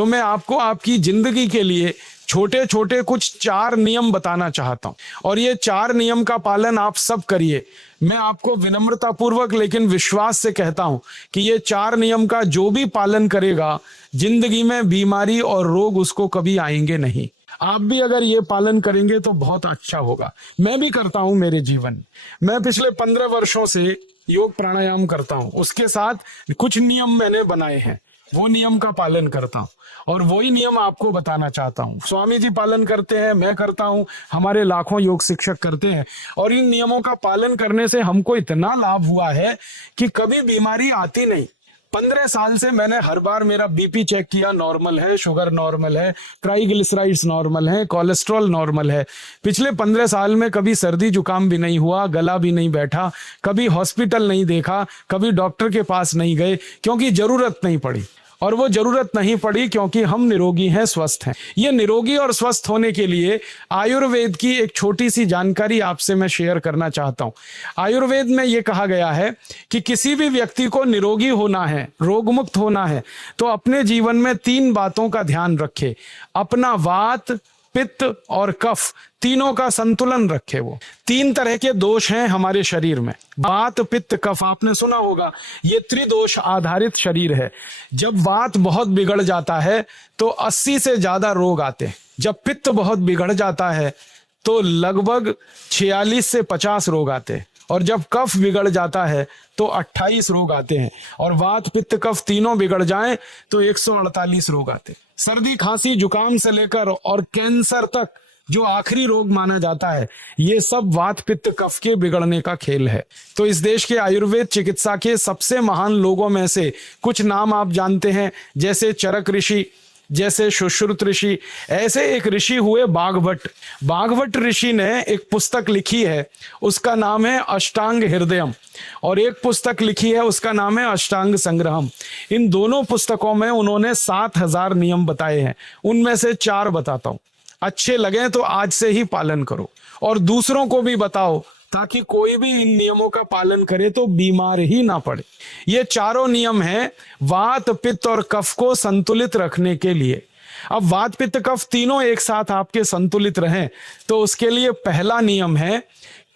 तो मैं आपको आपकी जिंदगी के लिए छोटे छोटे कुछ 4 नियम बताना चाहता हूं, और ये 4 नियम का पालन आप सब करिए। मैं आपको विनम्रता पूर्वक लेकिन विश्वास से कहता हूं कि ये 4 नियम का जो भी पालन करेगा, जिंदगी में बीमारी और रोग उसको कभी आएंगे नहीं। आप भी अगर ये पालन करेंगे तो बहुत अच्छा होगा। मैं भी करता हूं मेरे जीवन में। मैं पिछले 15 वर्षों से योग प्राणायाम करता हूं, उसके साथ कुछ नियम मैंने बनाए हैं, वो नियम का पालन करता हूं, और वही नियम आपको बताना चाहता हूं। स्वामी जी पालन करते हैं, मैं करता हूं, हमारे लाखों योग शिक्षक करते हैं, और इन नियमों का पालन करने से हमको इतना लाभ हुआ है कि कभी बीमारी आती नहीं। 15 साल से मैंने हर बार मेरा बीपी चेक किया, नॉर्मल है, शुगर नॉर्मल है, ट्राइग्लिसराइड्स नॉर्मल है, कोलेस्ट्रॉल नॉर्मल है। पिछले 15 साल में कभी सर्दी जुकाम भी नहीं हुआ, गला भी नहीं बैठा, कभी हॉस्पिटल नहीं देखा, कभी डॉक्टर के पास नहीं गए, क्योंकि जरूरत नहीं पड़ी। और वो जरूरत नहीं पड़ी क्योंकि हम निरोगी हैं, स्वस्थ हैं। ये निरोगी और स्वस्थ होने के लिए आयुर्वेद की एक छोटी सी जानकारी आपसे मैं शेयर करना चाहता हूं। आयुर्वेद में ये कहा गया है कि किसी भी व्यक्ति को निरोगी होना है, रोग मुक्त होना है, तो अपने जीवन में 3 बातों का ध्यान रखे। अपना वात, पित्त और कफ, तीनों का संतुलन रखे। वो 3 तरह के दोष हैं हमारे शरीर में, वात, पित्त, कफ। आपने सुना होगा, ये त्रिदोष आधारित शरीर है। जब वात बहुत बिगड़ जाता है तो 80 से ज्यादा रोग आते हैं। जब पित्त बहुत बिगड़ जाता है तो लगभग 46 से 50 रोग आते हैं, और जब कफ बिगड़ जाता है तो 28 रोग आते हैं, और वात, पित्त, कफ तीनों बिगड़ जाएं तो 148 रोग आते हैं। सर्दी, खांसी, जुकाम से लेकर और कैंसर तक जो आखिरी रोग माना जाता है, ये सब वात, पित्त, कफ के बिगड़ने का खेल है। तो इस देश के आयुर्वेद चिकित्सा के सबसे महान लोगों में से कुछ नाम आप जानते हैं, जैसे चरक ऋषि, जैसे सुश्रुत ऋषि। ऐसे एक ऋषि हुए बाघभट्ट। बाघभट्ट ऋषि ने एक पुस्तक लिखी है, उसका नाम है अष्टांग हृदयम, और एक पुस्तक लिखी है, उसका नाम है अष्टांग संग्रहम। इन दोनों पुस्तकों में उन्होंने 7000 नियम बताए हैं। उनमें से 4 बताता हूं, अच्छे लगे तो आज से ही पालन करो, और दूसरों को भी बताओ, ताकि कोई भी इन नियमों का पालन करे तो बीमार ही ना पड़े। ये 4 नियम हैं वात, पित्त और कफ को संतुलित रखने के लिए। अब वात, पित्त, कफ तीनों एक साथ आपके संतुलित रहें, तो उसके लिए पहला नियम है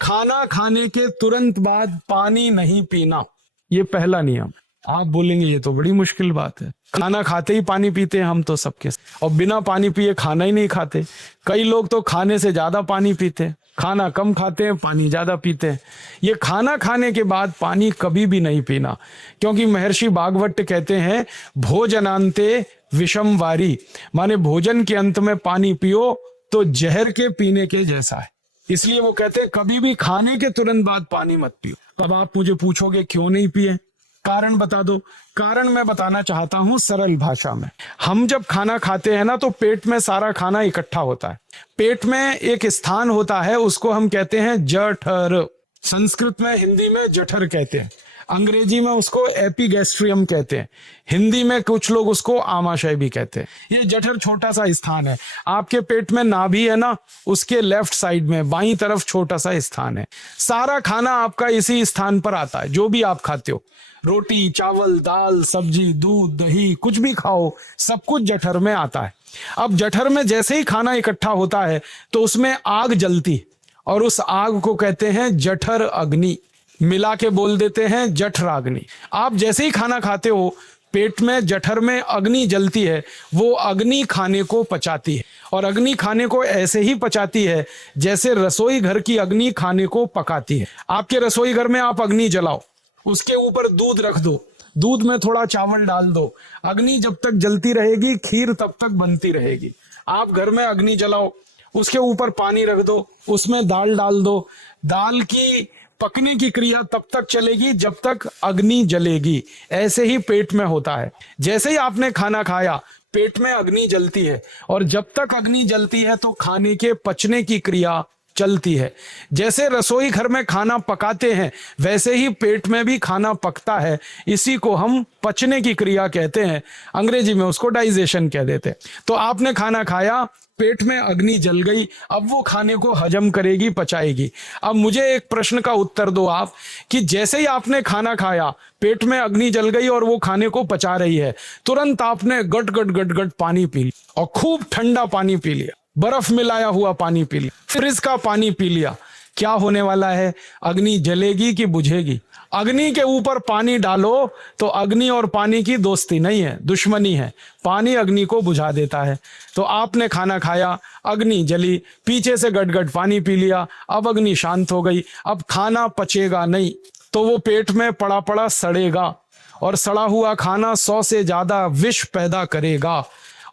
खाना खाने के तुरंत बाद पानी नहीं पीना। ये पहला नियम। आप बोलेंगे ये तो बड़ी मुश्किल बात है, खाना खाते ही पानी पीते हैं हम तो सबके, और बिना पानी पिए खाना ही नहीं खाते। कई लोग तो खाने से ज्यादा पानी पीते हैं, खाना कम खाते हैं, पानी ज्यादा पीते हैं। ये खाना खाने के बाद पानी कभी भी नहीं पीना, क्योंकि महर्षि भागवत कहते हैं भोजनांते विषम वारी, माने भोजन के अंत में पानी पियो तो जहर के पीने के जैसा है। इसलिए वो कहते हैं कभी भी खाने के तुरंत बाद पानी मत पियो। अब आप मुझे पूछोगे क्यों नहीं पिए, कारण बता दो। कारण मैं बताना चाहता हूं सरल भाषा में। हम जब खाना खाते हैं ना, तो पेट में सारा खाना इकट्ठा होता है। पेट में एक स्थान होता है, उसको हम कहते हैं जठर। संस्कृत में, हिंदी में जठर कहते हैं, अंग्रेजी में उसको एपिगैस्ट्रियम कहते हैं, हिंदी में कुछ लोग उसको आमाशय भी कहते हैं। ये जठर छोटा सा स्थान है। आपके पेट में नाभि है ना, उसके लेफ्ट साइड में बाईं तरफ छोटा सा स्थान है। सारा खाना आपका इसी स्थान पर आता है। जो भी आप खाते हो, रोटी, चावल, दाल, सब्जी, दूध, दही, कुछ भी खाओ, सब कुछ जठर में आता है। अब जठर में जैसे ही खाना इकट्ठा होता है तो उसमें आग जलती, और उस आग को कहते हैं जठर अग्नि। मिला के बोल देते हैं जठराग्नि। आप जैसे ही खाना खाते हो, पेट में जठर में अग्नि जलती है, वो अग्नि खाने को पचाती है, और अग्नि खाने को ऐसे ही पचाती है जैसे रसोई घर की अग्नि खाने को पकाती है। आपके रसोई घर में आप अग्नि जलाओ, उसके ऊपर दूध रख दो, दूध में थोड़ा चावल डाल दो, अग्नि जब तक जलती रहेगी खीर तब तक बनती रहेगी। आप घर में अग्नि जलाओ, उसके ऊपर पानी रख दो, उसमें दाल डाल दो, दाल की पकने की क्रिया तब तक चलेगी जब तक अग्नि जलेगी। ऐसे ही पेट में होता है। जैसे ही आपने खाना खाया, पेट में अग्नि जलती है, और जब तक अग्नि जलती है तो खाने के पचने की क्रिया चलती है। जैसे रसोई घर में खाना पकाते हैं वैसे ही पेट में भी खाना पकता है। इसी को हम पचने की क्रिया कहते हैं, अंग्रेजी में उसको डाइजेशन कह देते हैं। तो आपने खाना खाया, पेट में अग्नि जल गई, अब वो खाने को हजम करेगी, पचाएगी। अब मुझे एक प्रश्न का उत्तर दो आप, कि जैसे ही आपने खाना खाया, पेट में अग्नि जल गई और वो खाने को पचा रही है, तुरंत आपने गट गट गट गट पानी पी लिया और खूब ठंडा पानी पी लिया, बर्फ मिलाया हुआ पानी पी लिया, फ्रिज का पानी पी लिया। क्या होने वाला है? अग्नि जलेगी कि बुझेगी? अग्नि के ऊपर पानी डालो तो अग्नि और पानी की दोस्ती नहीं है, दुश्मनी है। पानी अग्नि को बुझा देता है। तो आपने खाना खाया, अग्नि जली, पीछे से गट-गट पानी पी लिया, अब अग्नि शांत हो गई, अब खाना पचेगा नहीं, तो वो पेट में पड़ा पड़ा सड़ेगा और सड़ा हुआ खाना 100 से ज्यादा विष पैदा करेगा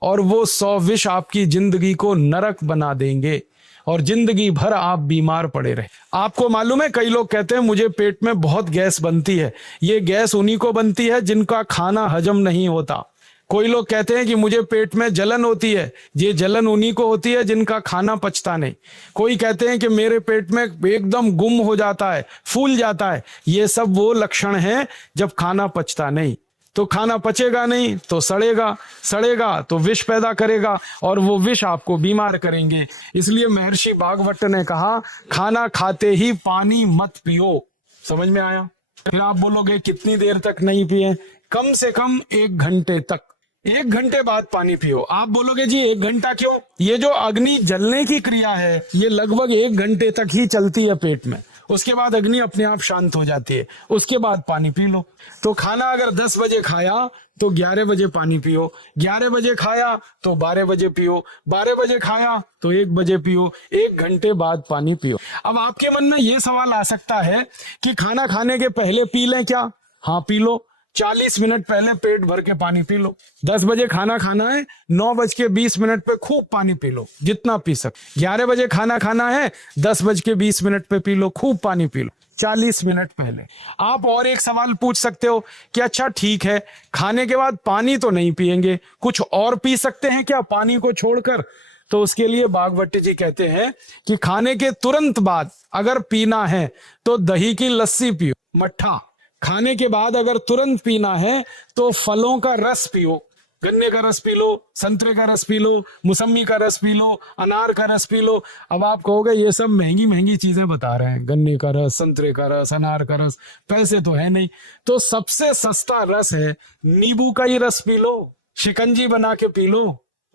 और वो 100 विष आपकी जिंदगी को नरक बना देंगे और जिंदगी भर आप बीमार पड़े रहे। आपको मालूम है, कई लोग कहते हैं मुझे पेट में बहुत गैस बनती है। ये गैस उन्हीं को बनती है जिनका खाना हजम नहीं होता। कोई लोग कहते हैं कि मुझे पेट में जलन होती है, ये जलन उन्हीं को होती है जिनका खाना पचता नहीं। कोई कहते हैं कि मेरे पेट में एकदम गुम हो जाता है, फूल जाता है, ये सब वो लक्षण हैं जब खाना पचता नहीं। तो खाना पचेगा नहीं तो सड़ेगा, सड़ेगा तो विष पैदा करेगा और वो विष आपको बीमार करेंगे। इसलिए महर्षि भागवत ने कहा, खाना खाते ही पानी मत पियो। समझ में आया? फिर आप बोलोगे कितनी देर तक नहीं पिए? कम से कम 1 घंटे तक। 1 घंटे बाद पानी पियो। आप बोलोगे जी 1 घंटा क्यों? ये जो अग्नि जलने की क्रिया है ये लगभग 1 घंटे तक ही चलती है पेट में। उसके बाद अग्नि अपने आप शांत हो जाती है, उसके बाद पानी पी लो। तो खाना अगर 10 बजे खाया तो 11 बजे पानी पियो, 11 बजे खाया तो 12 बजे पियो, 12 बजे खाया तो 1 बजे पियो, 1 घंटे बाद पानी पियो। अब आपके मन में ये सवाल आ सकता है कि खाना खाने के पहले पी लें क्या? हाँ, पी लो। 40 मिनट पहले पेट भर के पानी पी लो। 10 बजे खाना खाना है, 9:20 पे खूब पानी पी लो, जितना पी सके। 11 बजे खाना खाना है, 10:20 पे पी लो, खूब पानी पी लो 40 मिनट पहले। आप और एक सवाल पूछ सकते हो कि अच्छा ठीक है, खाने के बाद पानी तो नहीं पिएंगे, कुछ और पी सकते हैं क्या पानी को छोड़कर? तो उसके लिए भागवत जी कहते हैं कि खाने के तुरंत बाद अगर पीना है तो दही की लस्सी पियो, मट्ठा। खाने के बाद अगर तुरंत पीना है तो फलों का रस पियो, गन्ने का रस पी लो, संतरे का रस पी लो, मौसमी का रस पी लो, अनार का रस पी लो। अब आप कहोगे ये सब महंगी महंगी चीजें बता रहे हैं, गन्ने का रस, संतरे का रस, अनार का रस, पैसे तो है नहीं। तो सबसे सस्ता रस है नींबू का ही रस पी लो, शिकंजी बना के पी लो,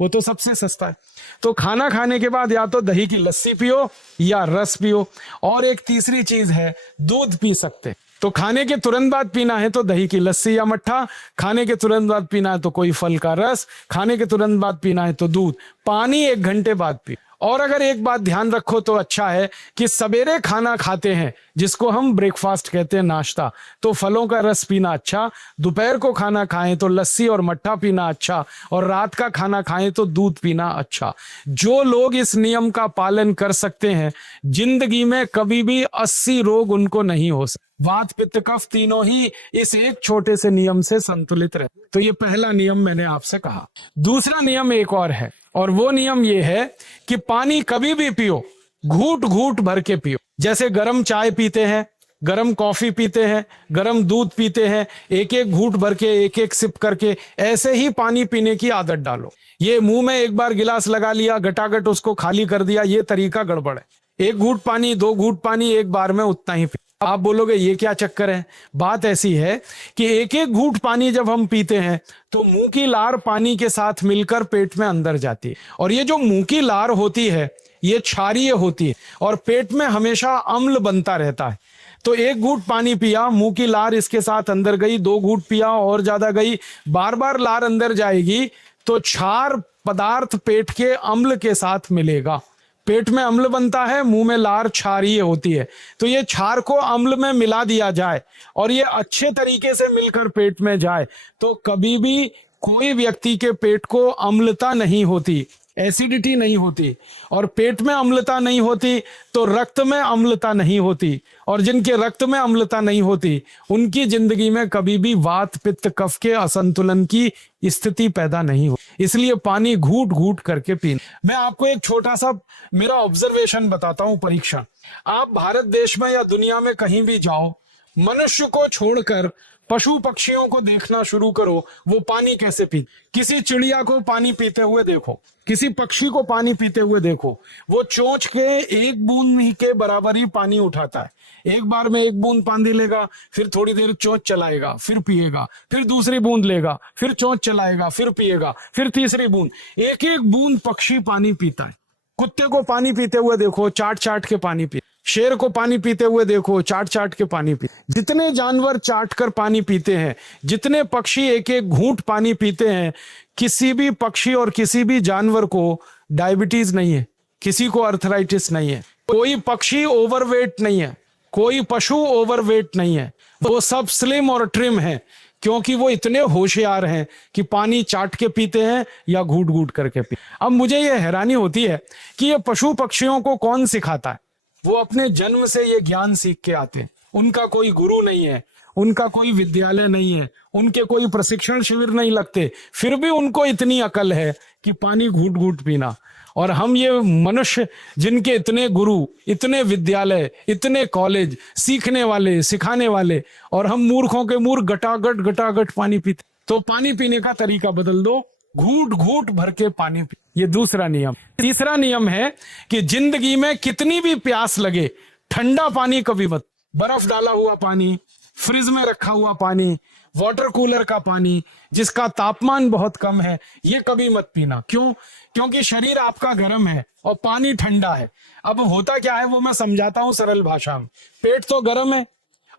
वो तो सबसे सस्ता है। तो खाना खाने के बाद या तो दही की लस्सी पियो या रस पियो। और एक तीसरी चीज है, दूध पी सकते। तो खाने के तुरंत बाद पीना है तो दही की लस्सी या मट्ठा, खाने के तुरंत बाद पीना है तो कोई फल का रस, खाने के तुरंत बाद पीना है तो दूध। पानी 1 घंटे बाद पियो। और अगर एक बात ध्यान रखो तो अच्छा है कि सवेरे खाना खाते हैं जिसको हम ब्रेकफास्ट कहते हैं, नाश्ता, तो फलों का रस पीना अच्छा, दोपहर को खाना खाएं तो लस्सी और मट्ठा पीना अच्छा, और रात का खाना खाएं तो दूध पीना अच्छा। जो लोग इस नियम का पालन कर सकते हैं जिंदगी में कभी भी 80 रोग उनको नहीं हो सकते। वात पित्त कफ तीनों ही इस एक छोटे से नियम से संतुलित रहे। तो ये पहला नियम मैंने आपसे कहा। दूसरा नियम एक और है, और वो नियम ये है कि पानी कभी भी पियो, घूट घूट भर के पियो। जैसे गरम चाय पीते हैं, गरम कॉफी पीते हैं, गरम दूध पीते हैं, एक एक घूट भर के, एक एक सिप करके, ऐसे ही पानी पीने की आदत डालो। ये मुंह में एक बार गिलास लगा लिया, गटागट उसको खाली कर दिया, ये तरीका गड़बड़ है। 1 घूट पानी, 2 घूट पानी एक बार में उतना ही पी। आप बोलोगे ये क्या चक्कर है? बात ऐसी है कि एक एक घूट पानी जब हम पीते हैं तो मुंह की लार पानी के साथ मिलकर पेट में अंदर जाती है, और ये जो मुंह की लार होती है ये क्षारीय होती है और पेट में हमेशा अम्ल बनता रहता है। तो 1 घूट पानी पिया, मुंह की लार इसके साथ अंदर गई, 2 घूट पिया और ज्यादा गई, बार बार लार अंदर जाएगी तो क्षार पदार्थ पेट के अम्ल के साथ मिलेगा। पेट में अम्ल बनता है, मुंह में लार क्षारीय होती है। तो ये क्षार को अम्ल में मिला दिया जाए और ये अच्छे तरीके से मिलकर पेट में जाए तो कभी भी कोई व्यक्ति के पेट को अम्लता नहीं होती। एसिडिटी नहीं होती, और पेट में अम्लता नहीं होती तो रक्त में अम्लता नहीं होती, और जिनके रक्त में अम्लता नहीं होती उनकी जिंदगी में कभी भी वात पित्त कफ के असंतुलन की स्थिति पैदा नहीं हो। इसलिए पानी घूट घूट करके पीना। मैं आपको एक छोटा सा मेरा ऑब्जर्वेशन बताता हूं, परीक्षण। आप भारत देश में या दुनिया में कहीं भी जाओ, मनुष्य को छोड़कर पशु पक्षियों को देखना शुरू करो, वो पानी कैसे पी। किसी चिड़िया को पानी पीते हुए देखो, किसी पक्षी को पानी पीते हुए देखो, वो चोंच के एक बूंद ही के बराबर ही पानी उठाता है। एक बार में एक बूंद पानी लेगा, फिर थोड़ी देर चोंच चलाएगा, फिर पिएगा, फिर दूसरी बूंद लेगा, फिर चोंच चलाएगा, फिर पिएगा, फिर तीसरी बूंद। एक एक बूंद पक्षी पानी पीता है। कुत्ते को पानी पीते हुए देखो, चाट चाट के पानी पी। शेर को पानी पीते हुए देखो, चाट चाट के पानी पी। जितने जानवर चाट कर पानी पीते हैं, जितने पक्षी एक एक घूंट पानी पीते हैं, किसी भी पक्षी और किसी भी जानवर को डायबिटीज नहीं है, किसी को अर्थराइटिस नहीं है, कोई पक्षी ओवरवेट नहीं है, कोई पशु ओवरवेट नहीं है। वो सब स्लिम और ट्रिम है, क्योंकि वो इतने होशियार हैं कि पानी चाट के पीते हैं या घूट घूट करके पीते। अब मुझे ये हैरानी होती है कि ये पशु पक्षियों को कौन सिखाता है। वो अपने जन्म से ये ज्ञान सीख के आते हैं। उनका कोई गुरु नहीं है, उनका कोई विद्यालय नहीं है, उनके कोई प्रशिक्षण शिविर नहीं लगते, फिर भी उनको इतनी अकल है कि पानी घूट घूट पीना। और हम ये मनुष्य जिनके इतने गुरु, इतने विद्यालय, इतने कॉलेज, सीखने वाले, सिखाने वाले, और हम मूर्खों के मूर्ख गटागट पानी पीते। तो पानी पीने का तरीका बदल दो, घूट घूट भर के पानी पी। ये दूसरा नियम। तीसरा नियम है कि जिंदगी में कितनी भी प्यास लगे, ठंडा पानी कभी मत। बर्फ डाला हुआ पानी, फ्रिज में रखा हुआ पानी, वाटर कूलर का पानी जिसका तापमान बहुत कम है, ये कभी मत पीना। क्यों? क्योंकि शरीर आपका गर्म है और पानी ठंडा है। अब होता क्या है वो मैं समझाता हूं सरल भाषा में। पेट तो गर्म है,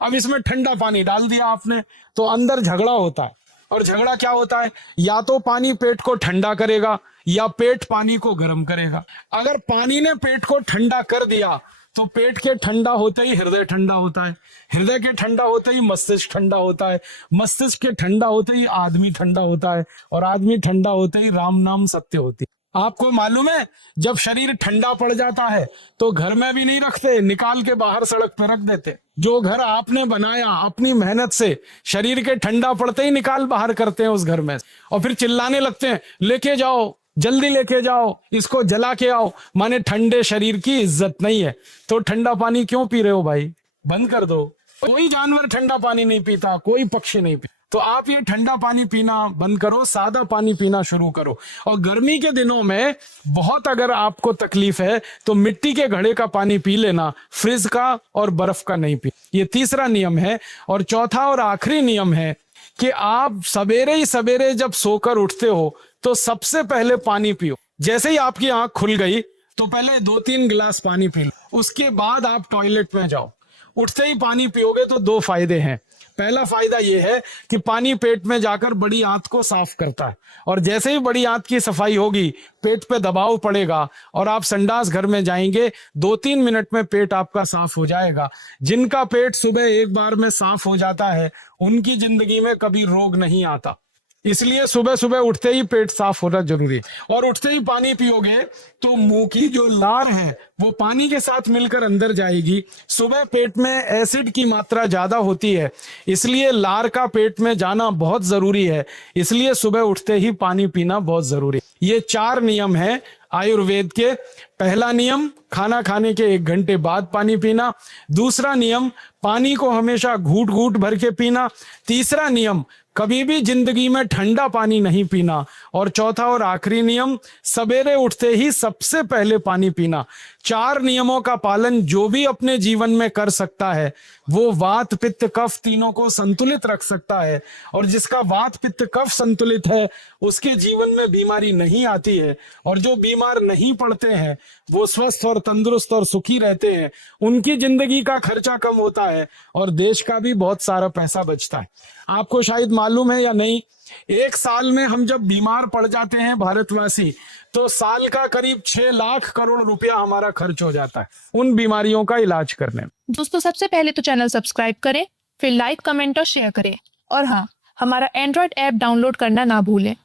अब इसमें ठंडा पानी डाल दिया आपने, तो अंदर झगड़ा होता है। और झगड़ा क्या होता है? या तो पानी पेट को ठंडा करेगा या पेट पानी को गर्म करेगा। अगर पानी ने पेट को ठंडा कर दिया तो पेट के ठंडा होते ही हृदय ठंडा होता है, हृदय के ठंडा होते ही मस्तिष्क ठंडा होता है, मस्तिष्क के ठंडा होते ही आदमी ठंडा होता है, और आदमी ठंडा होते ही राम नाम सत्य होती है। आपको मालूम है, जब शरीर ठंडा पड़ जाता है तो घर में भी नहीं रखते, निकाल के बाहर सड़क पे रख देते। जो घर आपने बनाया अपनी मेहनत से, शरीर के ठंडा पड़ते ही निकाल बाहर करते हैं उस घर में, और फिर चिल्लाने लगते हैं, लेके जाओ, जल्दी लेके जाओ, इसको जला के आओ। माने ठंडे शरीर की इज्जत नहीं है। तो ठंडा पानी क्यों पी रहे हो भाई? बंद कर दो। कोई जानवर ठंडा पानी नहीं पीता, कोई पक्षी नहीं पीता। तो आप ये ठंडा पानी पीना बंद करो, सादा पानी पीना शुरू करो। और गर्मी के दिनों में बहुत अगर आपको तकलीफ है तो मिट्टी के घड़े का पानी पी लेना, फ्रिज का और बर्फ का नहीं पी। ये तीसरा नियम है। और चौथा और आखिरी नियम है कि आप सवेरे ही सवेरे जब सोकर उठते हो तो सबसे पहले पानी पियो। जैसे ही आपकी आंख खुल गई तो पहले 2-3 गिलास पानी पी लो, उसके बाद आप टॉयलेट में जाओ। उठते ही पानी पियोगे तो 2 फायदे हैं। पहला फायदा यह है कि पानी पेट में जाकर बड़ी आंत को साफ करता है, और जैसे ही बड़ी आंत की सफाई होगी पेट पे दबाव पड़ेगा और आप संडास घर में जाएंगे, 2-3 मिनट में पेट आपका साफ हो जाएगा। जिनका पेट सुबह एक बार में साफ हो जाता है उनकी जिंदगी में कभी रोग नहीं आता। इसलिए सुबह सुबह उठते ही पेट साफ होना जरूरी है। और उठते ही पानी पियोगे तो मुंह की जो लार है वो पानी के साथ मिलकर अंदर जाएगी। सुबह पेट में एसिड की मात्रा ज्यादा होती है, इसलिए लार का पेट में जाना बहुत जरूरी है। इसलिए सुबह उठते ही पानी पीना बहुत जरूरी है। ये 4 नियम है आयुर्वेद के। पहला नियम, खाना खाने के 1 घंटे बाद पानी पीना। दूसरा नियम, पानी को हमेशा घूट घूट भर के पीना। तीसरा नियम, कभी भी जिंदगी में ठंडा पानी नहीं पीना। और चौथा और आखिरी नियम, सवेरे उठते ही सबसे पहले पानी पीना। 4 नियमों का पालन जो भी अपने जीवन में कर सकता है वो वात पित्त कफ तीनों को संतुलित रख सकता है। और जिसका वात पित्त कफ संतुलित है उसके जीवन में बीमारी नहीं आती है, और जो बीमार नहीं पड़ते हैं वो स्वस्थ और तंदुरुस्त और सुखी रहते हैं। उनकी जिंदगी का खर्चा कम होता है और देश का भी बहुत सारा पैसा बचता है। आपको शायद मालूम है या नहीं, 1 साल में हम जब बीमार पड़ जाते हैं भारतवासी, तो साल का करीब 6 लाख करोड़ रुपया हमारा खर्च हो जाता है उन बीमारियों का इलाज करने में। दोस्तों, सबसे पहले तो चैनल सब्सक्राइब करें, फिर लाइक, कमेंट और शेयर करें। और हाँ, हमारा एंड्रॉइड ऐप डाउनलोड करना ना भूलें।